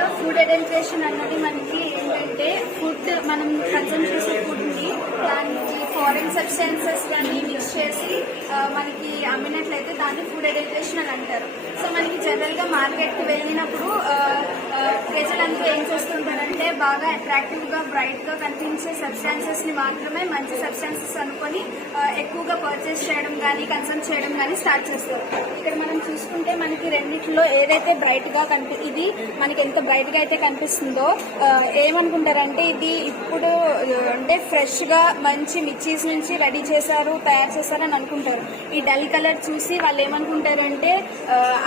జనరల్గా food adulteration అన్నది మనకి ఏంటంటే ఫుడ్ మనం కన్సూమ్ చేసే ఫుడ్ని దానికి ఫారెన్ సబ్స్టెన్సెస్ కానీ మిక్స్ చేసి మనకి అమ్మినట్లయితే దాన్ని ఫుడ్ అడల్ట్రేషన్ అని అంటారు. సో మనకి జనరల్గా మార్కెట్కి వెళ్ళినప్పుడు ప్రజలంతా ఏం చేస్తుంటారంటే బాగా అట్రాక్టివ్గా బ్రైట్గా కనిపించే సబ్స్టాన్సెస్ని మాత్రమే మంచి సబ్స్టాన్సెస్ అనుకొని ఎక్కువగా పర్చేస్ చేయడం కానీ కన్సూమ్ చేయడం కానీ స్టార్ట్ చేస్తారు. ఇక్కడ మనం చూసుకుంటే మనకి రెండిట్లో ఏదైతే బ్రైట్గా ఇది మనకి ఎంత బ్రైట్గా అయితే కనిపిస్తుందో ఏమనుకుంటారంటే ఇది ఇప్పుడు అంటే ఫ్రెష్గా మంచి మిర్చీస్ నుంచి రెడీ చేశారు తయారు చేశారని అనుకుంటారు. ఈ డల్ కలర్ చూసి వాళ్ళు ఏమనుకుంటారంటే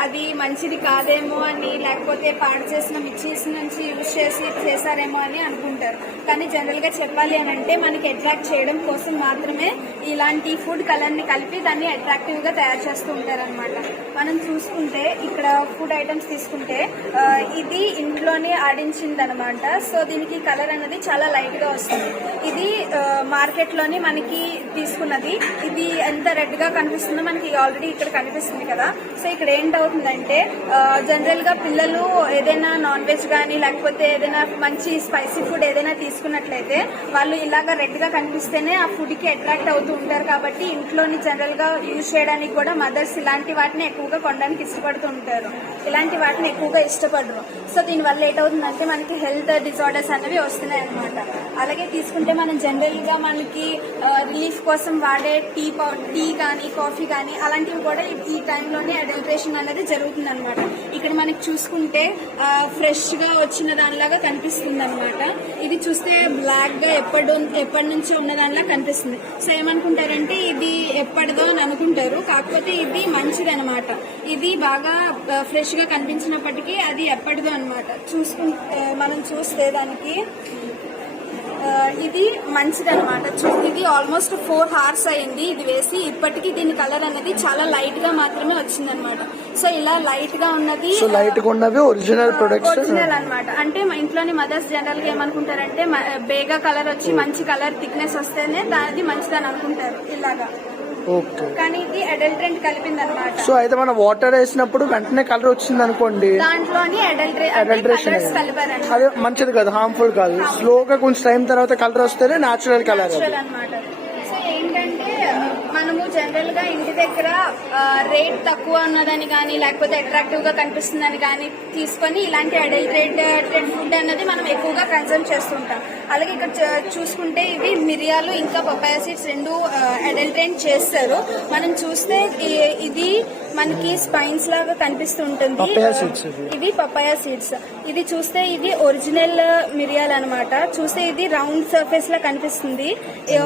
అది మంచిది కాదేమో అని లేకపోతే పాడు చేసిన మిర్చీస్ నుంచి యూజ్ చేసి చేశారేమో అని అనుకుంటారు. కానీ జనరల్గా చెప్పాలి అని అంటే మనకి అట్రాక్ట్ చేయడం కోసం మాత్రమే ఇలాంటి ఫుడ్ కలర్ని కలిపి దాన్ని అట్రాక్టివ్గా తయారు చేస్తూ ఉంటారనమాట. మనం చూసుకుంటే ఇక్కడ ఫుడ్ ఐటమ్స్ తీసుకుంటే ఇది ఇంట్లోనే ఆడించిందనమాట. సో దీనికి కలర్ అనేది చాలా లైట్గా వస్తుంది. ఇది మార్కెట్లోని మనకి తీసుకున్నది. ఇది ఎంత రెడ్గా కనిపిస్తుందో మనకి ఆల్రెడీ ఇక్కడ కనిపిస్తుంది కదా. సో ఇక్కడ ఏంటవుతుందంటే జనరల్గా పిల్లలు ఏదైనా నాన్ వెజ్ కానీ లేకపోతే ఏదైనా మంచి స్పైసీ ఫుడ్ ఏదైనా తీసుకున్నట్లయితే వాళ్ళు ఇలాగా రెడ్గా కనిపిస్తేనే ఆ ఫుడ్కి అట్రాక్ట్ అవుతూ ఉంటారు. కాబట్టి ఇంట్లోని జనరల్గా యూజ్ చేయడానికి కూడా మదర్స్ ఇలాంటి వాటిని ఎక్కువగా కొనడానికి ఇష్టపడుతూ ఉంటారు. ఇలాంటి వాటిని ఎక్కువగా ఇష్టపడరు. సో దీనివల్ల ఏంటవుతుందంటే మనకి హెల్త్ డిజార్డర్స్ అనేవి వస్తున్నాయి అనమాట. అలాగే తీసుకుంటే మనం జనరల్గా మనకి రిలీఫ్ కోసం వాడే టీ కానీ కాఫీ కానీ అలాంటివి కూడా ఈ టైంలోనే అడల్ట్రేషన్ అనేది జరుగుతుంది అనమాట. ఇక్కడ మనకి చూసుకుంటే ఫ్రెష్ గా వచ్చిన దానిలాగా కనిపిస్తుంది అనమాట. ఇది చూస్తే బ్లాక్ గా ఎప్పటి నుంచో ఉన్న దానిలా కనిపిస్తుంది. సో ఏమనుకుంటారంటే ఇది ఎప్పటిదో అని అనుకుంటారు. కాకపోతే ఇది మంచిది అనమాట. ఇది బాగా ఫ్రెష్ గా కనిపించినప్పటికీ అది ఎప్పటిదో అనమాట. మనం చూస్తే దానికి ఇది మంచిది అనమాట. ఇది ఆల్మోస్ట్ 4 hours అయింది ఇది వేసి. ఇప్పటికీ దీని కలర్ అనేది చాలా లైట్ గా మాత్రమే వచ్చిందనమాట. సో ఇలా లైట్ గా ఉన్నది ఒరిజినల్ అనమాట. అంటే మా ఇంట్లోని మదర్స్ జనరల్ గా ఏమనుకుంటారంటే బేగా కలర్ వచ్చి మంచి కలర్ థిక్నెస్ వస్తేనే అది మంచిదని అనుకుంటారు ఇలాగా. కానీ ఇది అడల్ట్రెంట్ కలిపింది అనమాట. సో అయితే మనం వాటర్ వేసినప్పుడు వెంటనే కలర్ వచ్చింది అనుకోండి, దాంట్లోని అడల్ట్రేషన్ అదే మంచిది కాదు, హార్మ్ఫుల్ కాదు. స్లోగా కొంచెం టైం తర్వాత కలర్ వస్తేనే న్యాచురల్ కలర్ అనమాట. సో ఏంటంటే మనము జనరల్ గా ఇంటి దగ్గర రేట్ తక్కువ ఉన్నదని కానీ లేకపోతే అట్రాక్టివ్ గా కనిపిస్తుందని కానీ తీసుకొని ఇలాంటి అడల్ట్రేటెడ్ ఫుడ్ అనేది మనం ఎక్కువగా కన్సూమ్ చేస్తుంటాం. అలాగే ఇక్కడ చూసుకుంటే ఇవి మిరియాలు ఇంకా పపాయ సీడ్స్ రెండు అడల్ట్రేట్ చేస్తారు. మనం చూస్తే ఇది మనకి స్పైన్స్ లాగా కనిపిస్తుంటుంది. ఇవి పపాయ సీడ్స్. ఇది చూస్తే ఇది ఒరిజినల్ మిరియాలు అనమాట. చూస్తే ఇది రౌండ్ సర్ఫేస్ లా కనిపిస్తుంది.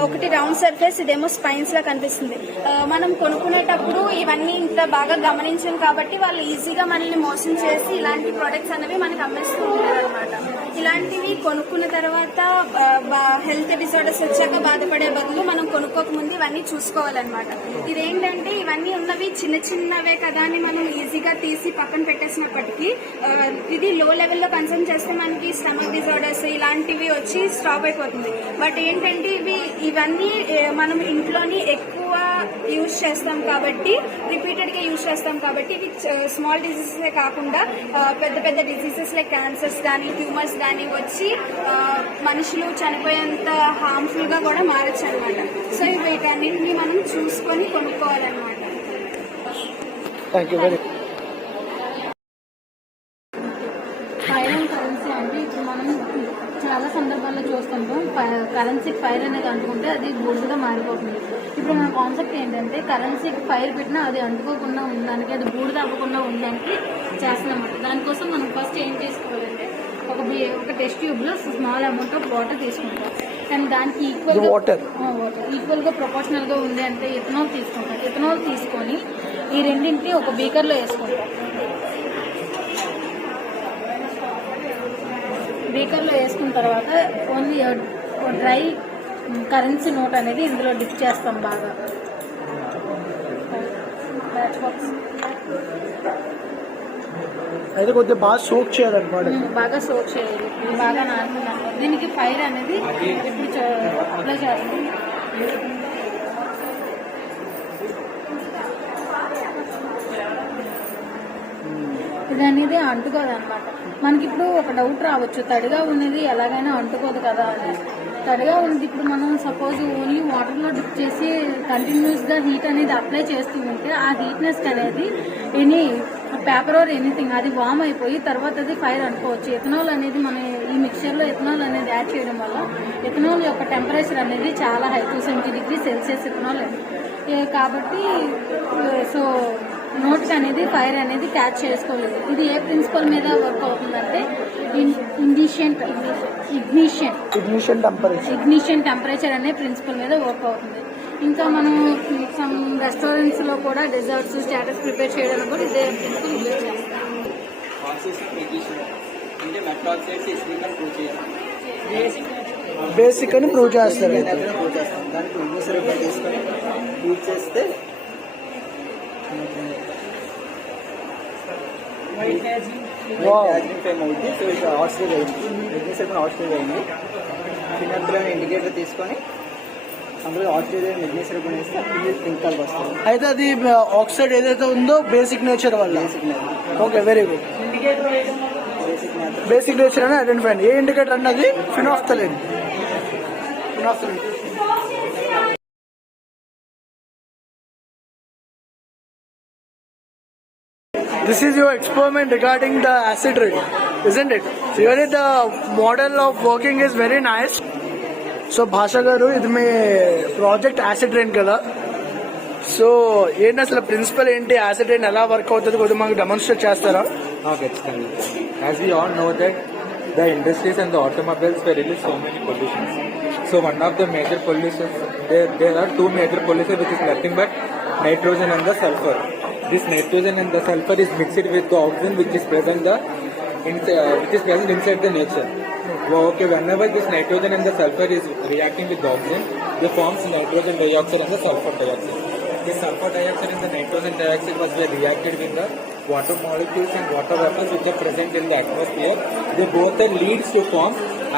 ఒకటి రౌండ్ సర్ఫేస్, ఇదేమో స్పైన్స్ లా కనిపిస్తుంది. మనం కొనుక్కునేటప్పుడు ఇవన్నీ ఇంత బాగా గమనించాం కాబట్టి వాళ్ళు ఈజీగా మనల్ని మోసం చేసి ఇలాంటి ప్రొడక్ట్స్ అనేవి మనకి అమ్మేస్తూ ఉంటారు అనమాట. ఇలాంటివి కొనుక్కున్న తర్వాత హెల్త్ డిసార్డర్స్ వచ్చాక బాధపడే బదులు మనం కొనుక్కోక ముందు ఇవన్నీ చూసుకోవాలన్నమాట. ఇదేంటంటే ఇవన్నీ ఉన్నవి చిన్న చిన్నవే కదా అని మనం ఈజీగా తీసి పక్కన పెట్టేసినప్పటికీ ఇది లో లెవెల్లో కన్సూమ్ చేస్తే మనకి స్టమక్ డిసార్డర్స్ ఇలాంటివి వచ్చి స్టాప్ అయిపోతుంది. బట్ ఏంటంటే ఇవన్నీ మనం ఇంట్లోని ఎక్కువ యూజ్ చేస్తాం కాబట్టి, రిపీటెడ్ గా యూజ్ చేస్తాం కాబట్టి ఇవి స్మాల్ డిసీజెస్ కాకుండా పెద్ద పెద్ద డిసీజెస్ లైక్ క్యాన్సర్స్ కానీ ట్యూమర్స్ కానీ వచ్చి మనుషులు చనిపోయేంత హార్మ్ఫుల్ గా కూడా మారచ్చు అనమాట. సో వీటన్నింటినీ మనం చూసుకొని కొనుక్కోవాలన్నమాట. ఫైర్ కరెన్సీ అంటే ఇప్పుడు మనం చాలా సందర్భాల్లో చూస్తుంటాం. కరెన్సీకి ఫైర్ అనేది అంటుకుంటే అది బూడిదగా మారిపోతుంది. ఇప్పుడు మన కాన్సెప్ట్ ఏంటంటే కరెన్సీకి ఫైర్ పెట్టినా అది అంటుకోకుండా ఉండడానికి, అది బూడిద అవ్వకుండా ఉండడానికి చేస్తామన్నమాట. దానికోసం మనం ఫస్ట్ ఏం చేసుకోవాలంటే ఒక టెస్ట్ ట్యూబ్ లో స్మాల్ అమౌంట్ ఆఫ్ వాటర్ తీసుకుంటాం. అండ్ దానికి ఈక్వల్ గా ప్రొపోర్షనల్ గా ఉంది అంటే ఇథనాల్ తీసుకుంటాం. ఇథనాల్ తీసుకొని ఈ రెండింటిని ఒక బీకర్ లో వేసుకుంటాం. బీకర్లో వేసుకున్న తర్వాత ఓన్లీ డ్రై కరెన్సీ నోట్ అనేది ఇందులో డిప్ చేస్తాం. బాగా అయితే కొద్దిగా బాగా సోక్ చేయాలన్నమాట. బాగా సోక్ చేయాలి. బాగా నానుకున్నాం. దీనికి ఫైర్ అనేది ఇప్పుడు అప్లై చేస్తాం. ఇది అనేది అంటుకోదు అనమాట. మనకి ఇప్పుడు ఒక డౌట్ రావచ్చు, తడిగా ఉన్నది ఎలాగైనా అంటుకోదు కదా అని. తడిగా ఉన్నది ఇప్పుడు మనం సపోజ్ ఓన్లీ వాటర్లో డిప్ చేసి కంటిన్యూస్గా హీట్ అనేది అప్లై చేస్తూ ఉంటే ఆ హీట్నెస్ అనేది ఎనీ పేపర్ ఆర్ ఎనీథింగ్ అది వామ్ అయిపోయి తర్వాత అది ఫైర్ అనుకోవచ్చు. ఎథనాల్ అనేది మన ఈ మిక్చర్లో ఎథనాల్ అనేది యాడ్ చేయడం వల్ల ఎథనాల్ యొక్క టెంపరేచర్ అనేది చాలా హై, 270°C ఎథనాల్ కాబట్టి సో నోట్కి అనేది ఫైర్ అనేది క్యాచ్ చేసుకోలేదు. ఇది ఏ ప్రిన్సిపల్ మీద వర్క్ అవుతుందంటే ఇగ్నిషన్ టెంపరేచర్ అనే ప్రిన్సిపల్ మీద వర్క్ అవుతుంది. ఇంకా మనం సమ్ రెస్టారెంట్స్ లో కూడా డెజర్ట్స్ స్టాటస్ ప్రిపేర్ చేయడానికి కూడా ఇదే ప్రిన్సిపల్ యూజ్ చేస్తాం. బేసిక్ అని ప్రూవ్ చేస్తారు. దానికి ఉద్దేశం తీసుకొని యూజ్ చేస్తే ఫేమ్ అవుతుంది. సో ఇక ఆస్ట్రేలియా అయింది. ఫినాప్లోని ఇండికేటర్ తీసుకొని అందులో ఆస్ట్రేలియా మెగ్నీషియం వేస్తే పింక్ కలర్ వస్తుంది. అయితే అది ఆక్సైడ్ ఏదైతే ఉందో బేసిక్ నేచర్ వల్ల. Okay, very good. Basic nature అని ఐడెంటిఫై అయింది. ఏ ఇండికేటర్ అన్నది phenolphthalein. This is your experiment regarding the acid rain, isn't it? Really the model of working is very nice. So భాషా గారు ఇది మీ ప్రాజెక్ట్ యాసిడ్ రెయిన్ కదా, సో ఏంటి అసలు ప్రిన్సిపల్ ఏంటి, యాసిడ్ రెయిన్ ఎలా వర్క్ అవుతుంది కొద్దిగా మాకు డెమాన్స్ట్రేట్ చేస్తారా? ఖచ్చితంగా. As we all know that the industries and the automobiles were released so many pollutions. So one of the major pollutions, there are two major pollutions which is nothing but nitrogen and the sulfur. This nitrogen and the sulfur is mixed with the oxygen which is present inside the nature. Okay, whenever this nitrogen and the sulfur is reacting with the oxygen, they forms nitrogen dioxide and the sulfur dioxide. This sulfur dioxide and the nitrogen dioxide was reacted with the water molecules and water vapors which are present in the atmosphere. They both are leads to form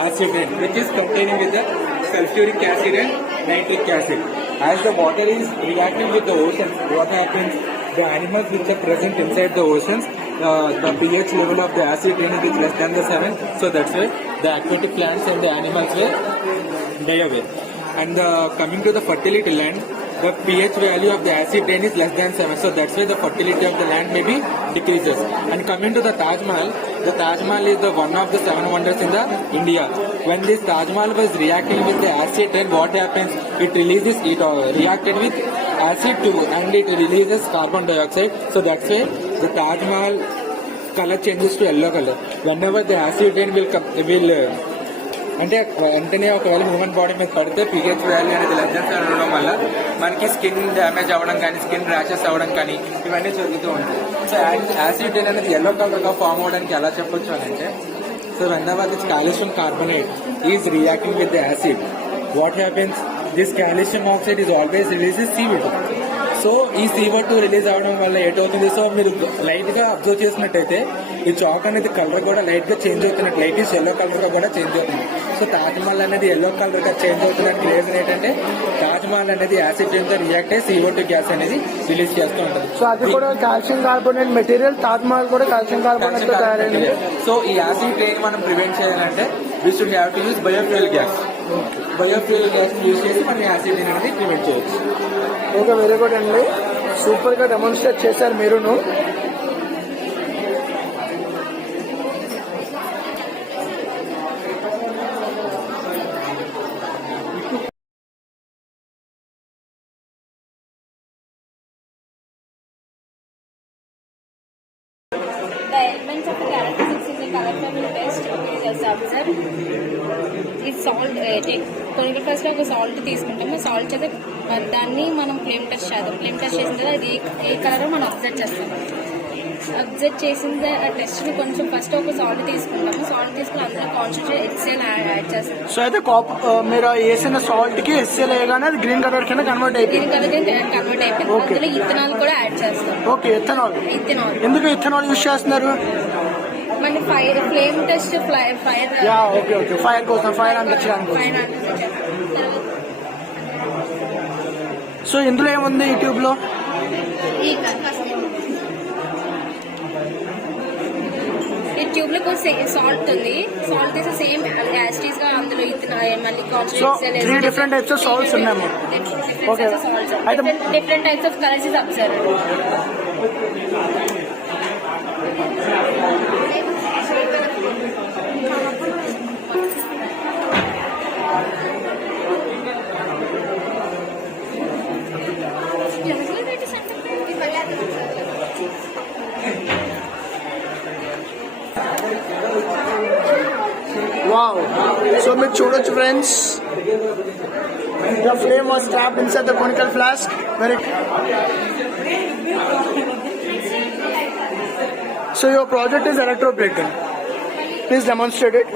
acid rain, which is containing with the sulfuric acid and nitric acid. As the water is reacting with the oceans, what happens? The animals which are present inside the oceans, the pH level of the acid rain is less than the 7, so that's why the aquatic plants and the animals will die away. And coming to the fertility land, the pH value of the acid rain is less than 7, so that's why the fertility of the land may be decreases. And coming to the Taj Mahal is the one of the 7 wonders in the India. When this Taj Mahal was reacting with the acid rain, what happens? It reacted with acid too, and it releases carbon dioxide. So that's why the Taj Mahal color changes to yellow color. Whenever the acid rain will అంటే వెంటనే ఒకవేళ human body మీద పడితే pH value అనేది less than 7 ఉండడం వల్ల మనకి skin damage అవ్వడం కానీ స్కిన్ ర్యాషెస్ అవ్వడం కానీ ఇవన్నీ జరుగుతూ ఉంటాయి. సో యాసిడ్ రేన్ అనేది ఎల్లో కలర్ గా ఫామ్ అవడానికి ఎలా చెప్పొచ్చు అని అంటే, so whenever this calcium carbonate is reacting with the acid, what happens? This calcium oxide is always releases CO2. So ఈ CO2 రిలీజ్ అవడం వల్ల ఏటవుతుంది? సో మీరు లైట్ గా అబ్జర్వ్ చేసినట్టయితే ఈ చాక్ అనేది కలర్ కూడా లైట్ గా చేంజ్ అవుతున్నట్టు, లైట్ ఈస్ ఎల్లో కలర్ గా కూడా చేంజ్ అవుతుంది. సో తాజ్ మహల్ అనేది ఎల్లో కలర్ గా చేంజ్ అవుతున్నట్టు రీజన్ ఏంటంటే తాజ్ మహల్ అనేది యాసిడ్ తో రియాక్ట్ అయ్యి CO2 గ్యాస్ అనేది రిలీజ్ చేస్తూ ఉంటుంది. సో అది కూడా కాల్షియం కార్బోనేట్ మెటీరియల్, తాజ్ మహల్ కూడా కాల్షియం కార్బోనేట్ తో తయారైంది. సో ఈ యాసిడ్ రెయిన్ మనం ప్రివెంట్ చేయాలంటే we should have to use biofuel gas. Biofuel gas use చేసి మనం యాసిడ్ రెయిన్ అనేది ప్రివెంట్ చేయొచ్చు. ఓకే, వెరీ గుడ్ అండి, సూపర్ గా డెమాన్స్ట్రేట్ చేశారు మీరును. The elements of the characteristics in the collectable test is observed. ఈ సాల్ట్ కొనికల్ ఫస్ట్ ఒక సాల్ట్ తీసుకుంటాము. సాల్ట్ చేత దాన్ని మనం ఫ్లేమ్ టెస్ట్ చేద్దాం. ఫ్లేమ్ టెస్ట్ చేసిన తర్వాత అది ఏ కలర్ మనం అబ్జర్వ్ చేస్తాం. అబ్జర్వ్ చేసిన ఆ టెస్ట్ని కొంచెం ఫస్ట్ ఒక సాల్ట్ తీసుకుంటాము. సాల్ట్ తీసుకుని అందులో కాన్సన్ట్రేట్ HCl యాడ్ చేస్తాం. సో అయితే మీరు వేసిన సాల్ట్ కి HCl వేయగానే అది గ్రీన్ కలర్ కింద కన్వర్ట్ అయిపోయింది. గ్రీన్ కలర్ కన్వర్ట్ అయిపోయింది. అందులో ఇథనాల్ కూడా యాడ్ చేస్తాం. Okay, ethanol. ఇథనాల్ ఎందుకు ఇథనాల్ యూజ్ చేస్తున్నారు? మన flame test fire okay okay, fire కోసం, ఫైర్ అంటించడానికి. సో ఇందులో ఏముంది ఈ ట్యూబ్ లో? ట్యూబ్ లో సాల్ట్ ఉంది, సాల్ట్ తీసి సేమ్ యాస్టీస్ గా అందులో మళ్ళీ So 3 different types of salts ఉన్నాయి. Okay. Different types of currencies observe. Wow. So మీరు చూడొచ్చు friends. The flame was trapped inside the conical flask. Very. So your project is electroplating. Please demonstrate it.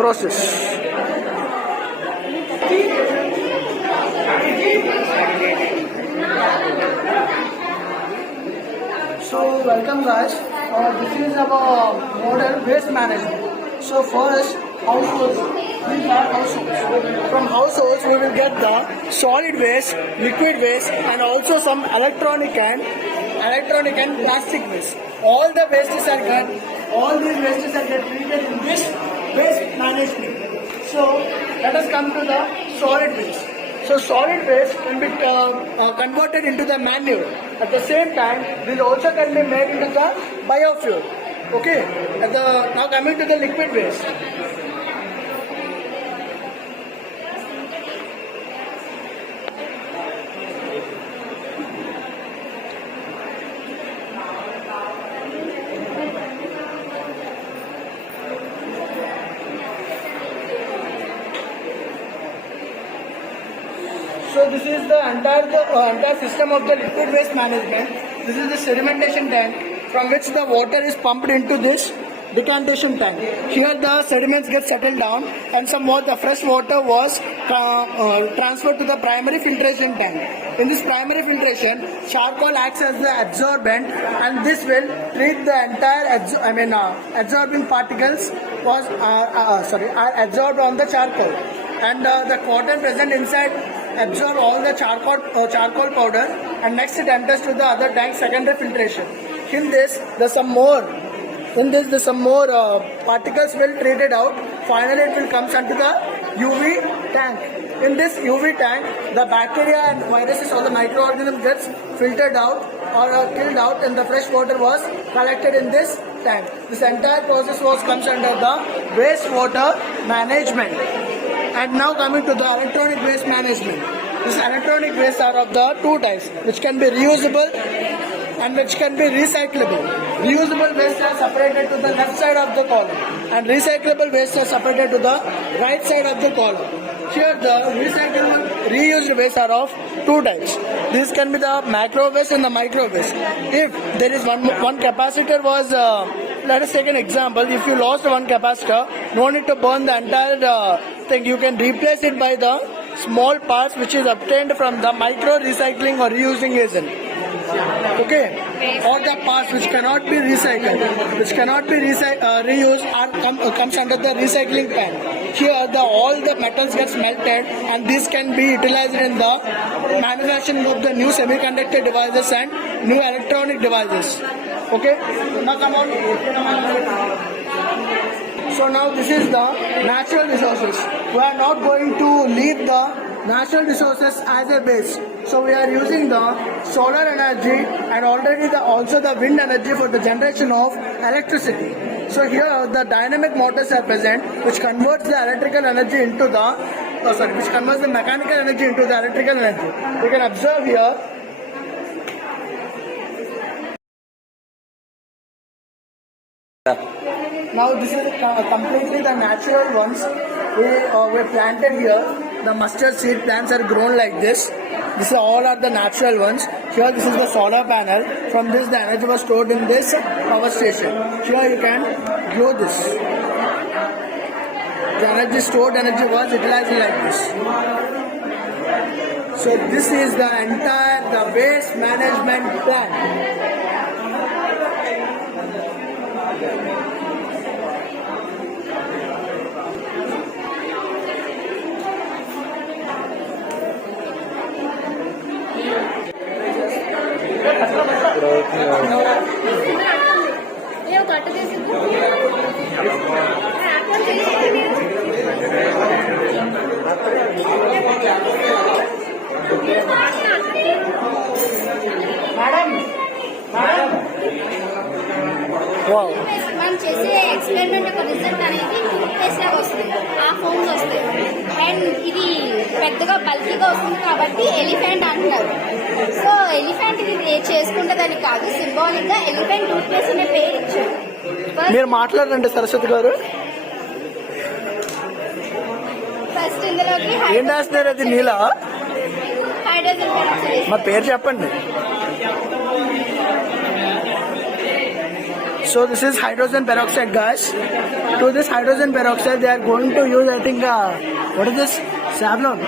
Process. So welcome guys. This is our model waste management. So first households. We have households. From households we will get the solid waste, liquid waste, and also some electronic and plastic waste. All the wastes are get. All these wastes are get treated in this waste management. So let us come to the solid waste. So solid waste will be converted into the manure. At the same time, will also can be made into the biofuel. Okay. Now coming to the liquid waste. So this is the entire system of the liquid waste management. This is the sedimentation tank from which the water is pumped into this decantation tank. Here the sediments get settled down and some more the fresh water was transferred to the primary filtration tank. In this primary filtration, charcoal acts as the absorbent and this will treat the entire absorbing particles are absorbed on the charcoal. And the cotton present inside absorb all the charcoal powder and next it enters to the other tank secondary filtration. In this there's some more particles will treated out. Finally it will comes into the UV tank. In this UV tank the bacteria and viruses or the microorganisms gets filtered out or killed out and the fresh water was collected in this tank. This entire process comes under the wastewater management. And now coming to the electronic waste management. These electronic waste are of the two types, which can be reusable and which can be recyclable. Reusable waste are separated to the left side of the column and recyclable waste are separated to the right side of the column. Here the reused waste are of two types. This can be the macro waste and the micro waste. If there is one capacitor was let us take an example. If you lost one capacitor, no need to burn the entire thing. You can replace it by the small parts which is obtained from the micro recycling or reusing agent. Okay, all the parts which cannot be recycled, which cannot be reused, comes under the recycling pan. Here, all the metals gets melted, and this can be utilized in the manufacturing of the new semiconductor devices and new electronic devices. Okay, now come on. So now this is the natural resources. We are not going to leave the natural resources as a base. So we are using the solar energy and already also the wind energy for the generation of electricity. So here the dynamic motors are present, which converts the electrical energy into the which converts the mechanical energy into the electrical energy. You can observe here. Now this is completely the natural ones. We planted here. The mustard seed plants are grown like this. This all are the natural ones. Here this is the solar panel. From this the energy was stored in this power station. Here you can grow this. The energy stored energy was utilized like this. So this is the entire waste management plan. ఏ కట్ట తీసి Wow. మనం చేసే ఎక్స్పెరిమెంట్ యొక్క రిజల్ట్ అనేది టూత్పేస్ట్ లాగా వస్తుంది, ఆ ఫోన్స్ వస్తాయి. అండ్ ఇది పెద్దగా బల్కీగా వస్తుంది కాబట్టి ఎలిఫెంట్ అంటున్నారు. సో ఎలిఫెంట్ ఇది చేసుకుంటుందని కాదు, సింబాలిక్ గా ఎలిఫెంట్ టూత్పేస్ట్ అనే పేరు ఇచ్చారు. మీరు మాట్లాడండి సరస్వతి గారు. ఫస్ట్ ఇందులోకి ఏం రాస్తున్నారు? అది నీలా? Hydrogen peroxide. మా పేరు చెప్పండి. So this is hydrogen peroxide gas. To this hydrogen peroxide they are going to use, I think, what is this? Savlon.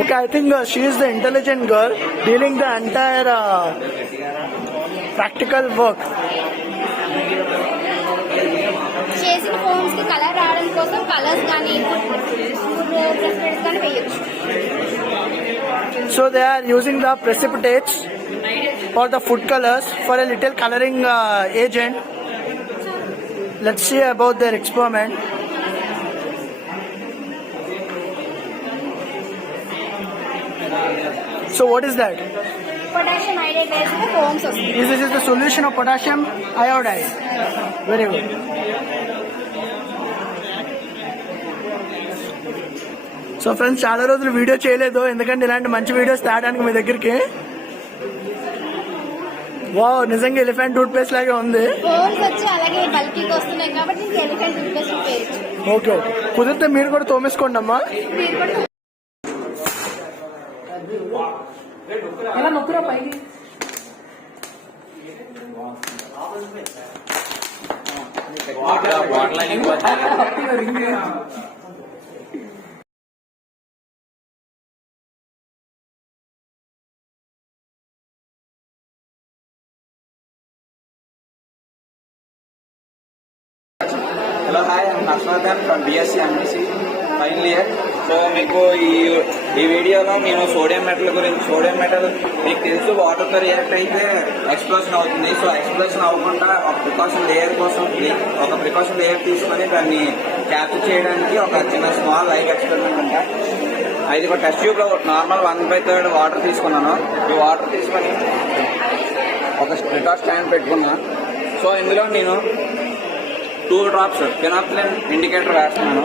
Okay, I think she is the intelligent girl dealing the entire practical work. చేసిన ఫోన్స్ కి కలర్ రావడం కోసం కలర్స్ కానీ ప్రెసిపిటేట్స్ కానీ వేయొచ్చు. So they are using the precipitates or the food colors for a little coloring agent. Let's see about their experiment. So what is that? Potassium iodide వేసిన ఫోన్స్ వస్తుంది. This is the solution of potassium iodide. Very good. So friends, చాలా రోజులు వీడియో చేయలేదు, ఎందుకంటే ఇలాంటి మంచి వీడియోస్ తేడానికి మీ దగ్గరికి. వావ్, నిజంగా ఎలిఫెంట్ టూత్ పేస్ట్ లాగే ఉంది. ఫోన్స్ వచ్చి అలాగే బల్కీగా వస్తున్నాయి కాబట్టి ఎలిఫెంట్ టూత్పేస్ట్ పేరు. ఓకే, కుదిరితే మీరు కూడా తోమేసుకోండి అమ్మా. మీరు కూడా ఎలా నొక్కురా పైకి. Hello, hi, I'm Harshvardhan from BSc MPC final year. So మీకు ఈ వీడియోలో నేను సోడియం మెటల్ మీకు తెలుసు, వాటర్తో రియాక్ట్ అయితే ఎక్స్ప్లోషన్ అవుతుంది. సో ఎక్స్ప్లోషన్ అవ్వకుండా ఒక ప్రికాషన్ లేయర్ తీసుకొని దాన్ని క్యాప్చర్ చేయడానికి ఒక చిన్న స్మాల్ లైవ్ ఎక్స్పెరిమెంట్ అంట. ఇది ఒక టెస్ట్ ట్యూబ్ లో నార్మల్ 1/3 వాటర్ తీసుకున్నాను. ఈ వాటర్ తీసుకొని ఒక ప్రికాషన్ స్టాండ్ పెట్టుకున్నా. సో ఇందులో నేను 2 drops ఫినాప్థలిన్ ఇండికేటర్ వేస్తున్నాను.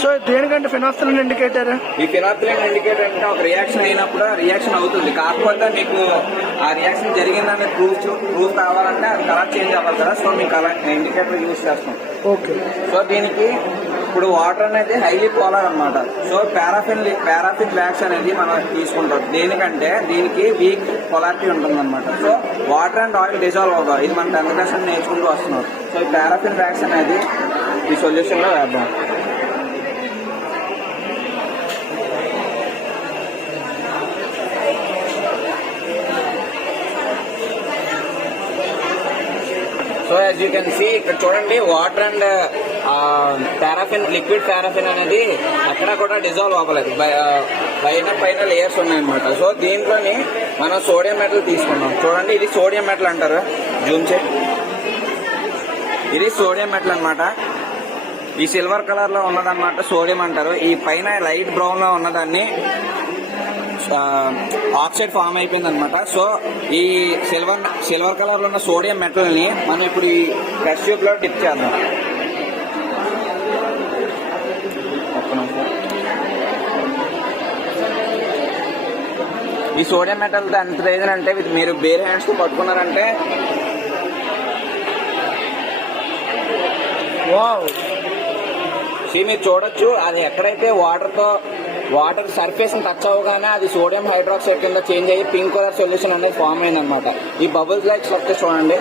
సో దేనికంటే ఫినాప్థలిన్ ఇండికేటర్? ఈ ఫినాప్థలిన్ ఇండికేటర్ అంటే ఒక రియాక్షన్ అయినప్పుడు రియాక్షన్ అవుతుంది, కాకపోతే మీకు ఆ రియాక్షన్ జరిగిందని ప్రూఫ్ కావాలంటే అది కలర్ చేంజ్ అవ్వాలి కదా. సో మీకు కలర్ ఇండికేటర్ యూజ్ చేస్తాం. ఓకే. సో దీనికి ఇప్పుడు వాటర్ అనేది హైలీ పోలార్ అన్నమాట. సో పారాఫిన్ బ్యాగ్స్ అనేది మనం తీసుకుంటాం. దేనికంటే దీనికి వీక్ పొలారిటీ ఉంటుంది అనమాట. So water and oil dissolve అవ్వాలి. ఇది మనం 10th క్లాస్ నేర్చుకుంటూ వస్తున్నాం. సో ఈ పారాఫిన్ బ్యాగ్స్ అనేది ఈ సొల్యూషన్ లో వేద్దాం. So as you can see ఇక్కడ చూడండి, water and paraffin liquid paraffin అనేది ఎక్కడా కూడా డిజాల్వ్ అవ్వలేదు. పైన లేయర్స్ ఉన్నాయన్నమాట. సో దీంట్లోని మనం సోడియం మెటల్ తీసుకున్నాం. చూడండి, ఇది సోడియం మెటల్ అంటారు. జూమ్ చే, ఇది సోడియం మెటల్ అన్నమాట. ఈ సిల్వర్ కలర్ లో ఉన్నదన్నమాట సోడియం అంటారు. ఈ పైన లైట్ బ్రౌన్ లో ఉన్నదాన్ని ఆక్సైడ్ ఫామ్ అయిపోయింది అనమాట. సో ఈ సిల్వర్ కలర్ లో ఉన్న సోడియం మెటల్ ని మనం ఇప్పుడు ఈ టెస్ట్ ట్యూబ్ లో డిప్ చేద్దాం. ఈ సోడియం మెటల్ ఎంత లేదంటే మీరు బేర్ హ్యాండ్స్ తో పట్టుకున్నారంటే మీరు చూడొచ్చు, అది ఎక్కడైతే వాటర్ సర్ఫేస్ టచ్ అవగానే అది సోడియం హైడ్రాక్సైడ్ కింద చేంజ్ అయ్యి పింక్ కలర్ సొల్యూషన్ అనేది ఫామ్ అయింది అనమాట. ఈ బబుల్స్ లైక్ స్ట్రక్చర్ చూడండి,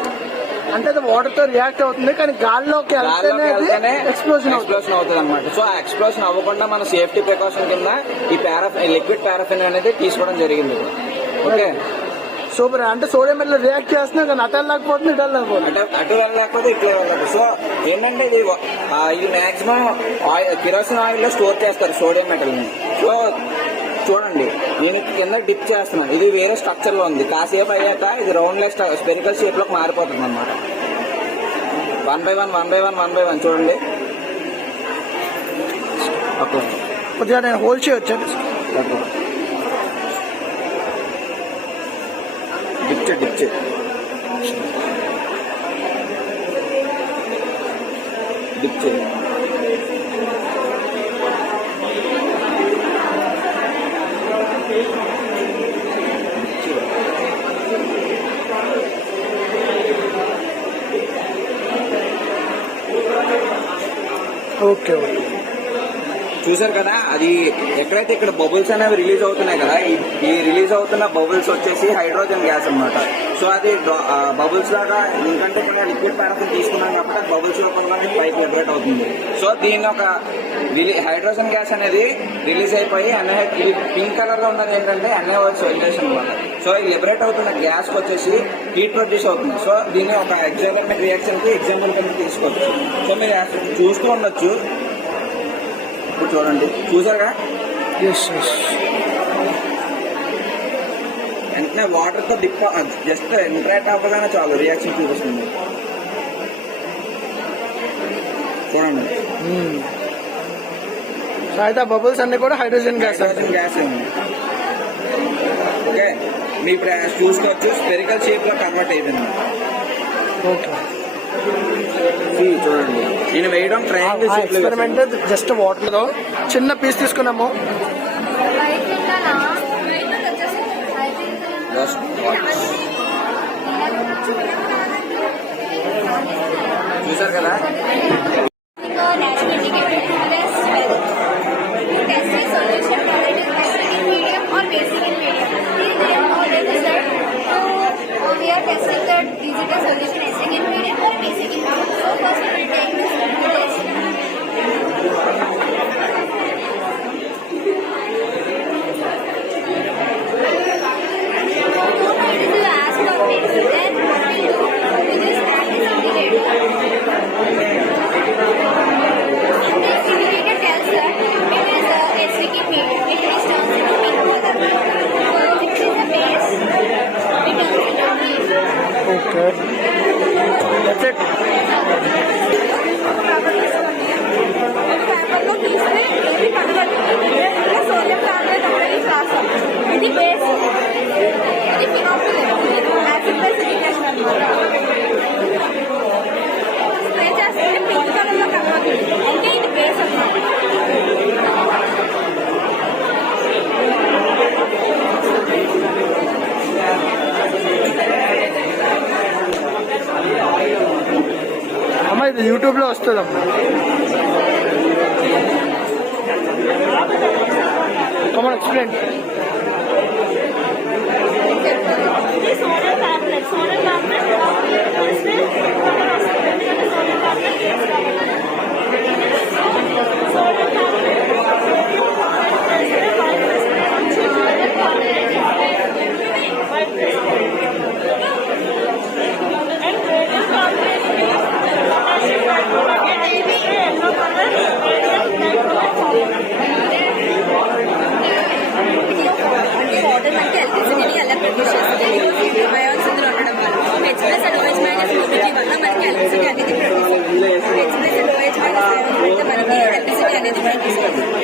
అంటే అది వాటర్ తో రియాక్ట్ అవుతుంది కానీ గాల్లోకి వెళ్తేనే ఎక్స్ప్లోజన్ అవుతుంది అనమాట. సో ఆ ఎక్స్ప్లోజన్ అవ్వకుండా మన సేఫ్టీ ప్రికాషన్ కింద ఈ లిక్విడ్ పారాఫిన్ అనేది తీసుకోవడం జరిగింది. Okay, super. అంటే సోడియం మెటల్ రియాక్ట్ చేస్తున్నా కానీ అటు వెళ్ళకపోతుంది, ఇటు వెళ్ళకపోతుంది, అటు వెళ్ళలేకపోతే ఇట్లా వెళ్ళకపోతే. సో ఏంటంటే ఇది మాక్సిమం కిరోసిన్ ఆయిల్ లో స్టోర్ చేస్తారు సోడియం మెటల్ ని. సో చూడండి, నేను కింద డిప్ చేస్తున్నాను. ఇది వేరే స్ట్రక్చర్ లో ఉంది. కాసేపు అయ్యాక ఇది రౌండ్ లెస్ స్పెరికల్ షేప్ లోకి మారిపోతుంది అనమాట. 1 by 1 చూడండి. ఓకే, కొద్దిగా నేను హోల్ చేయొచ్చు. డిప్ చే ఓకే, చూసారు కదా, అది ఎక్కడైతే ఇక్కడ బబుల్స్ అనేవి రిలీజ్ అవుతున్నాయి కదా, ఈ రిలీజ్ అవుతున్న బబుల్స్ వచ్చేసి హైడ్రోజన్ గ్యాస్ అన్నమాట. సో అది బబుల్స్ లాగా, ఎందుకంటే కొన్ని లిక్విడ్ పారాఫిన్ తీసుకున్నాం కాబట్టి అది బబుల్స్ లో కూడా పైకి లిబరేట్ అవుతుంది. సో దీని ఒక హైడ్రోజన్ గ్యాస్ అనేది రిలీజ్ అయిపోయి ఇది పింక్ కలర్ లో ఉన్నది ఏంటంటే NaOH సొల్యూషన్ అనమాట. సో ఈ లిబరేట్ అవుతున్న గ్యాస్ వచ్చేసి హీట్ ప్రొడ్యూస్ అవుతుంది. సో దీన్ని ఒక ఎగ్జాంపుల్ రియాక్షన్ కి ఎగ్జాంపుల్ కింద తీసుకోవచ్చు. సో మీరు చూస్తూ ఉండొచ్చు. ఇప్పుడు చూడండి, చూసారుగా, వెంటనే వాటర్ తో డిప్ జస్ట్ ఇంటరాక్ట్ అవ్వగానే చాలు రియాక్షన్ చూపిస్తుంది. చూడండి, అయితే బబుల్స్ అన్ని కూడా హైడ్రోజన్ గ్యాస్ ఉంది. ఓకే, మీ ఇప్పుడు చూసుకోవచ్చు, స్పెరికల్ షేప్ లో కన్వర్ట్ అయిపోయింది. ఓకే, చూడండి, నేను వేయడం ట్రయాంగిల్ షేప్ లో ఎక్స్పెరిమెంట్ జస్ట్ వాటర్ లో చిన్న పీస్ తీసుకున్నాము. చూసారు కదా, testing the digital solution acid in medium or basic in medium. So first we will take this test. So it is the acid of basic. Then what we do, we just add this indicator. And this indicator tells that it is acidic in medium. It is turns into pink color. So this is the base. It turns into green. Okay, that's it. పేపర్లో తీస్తే ఏది కనబడుతుంది. ఇందులో sodium carbonate అనేది రాసాం. ఇది బేస్, ఇది ఫినాపిల్, యాసిడ్ బేస్ రియాక్షన్ అన్నమాట. స్ప్రే చేస్తే పింక్ కలర్ లో కనబడుతుంది, అంటే ఇది బేస్ అన్నమాట. అమ్మా ఇది యూట్యూబ్ లో వస్తుందమ్మా. Come on, explain. మనకి ఎలక్ట్రిసిటీ అనేది ప్రొడ్యూస్ ఎక్స్ప్రెస్ లోయేజ్ అయితే మనకి ఎలక్ట్రిసిటీ అనేది ప్రొడ్యూస్ అవుతుంది.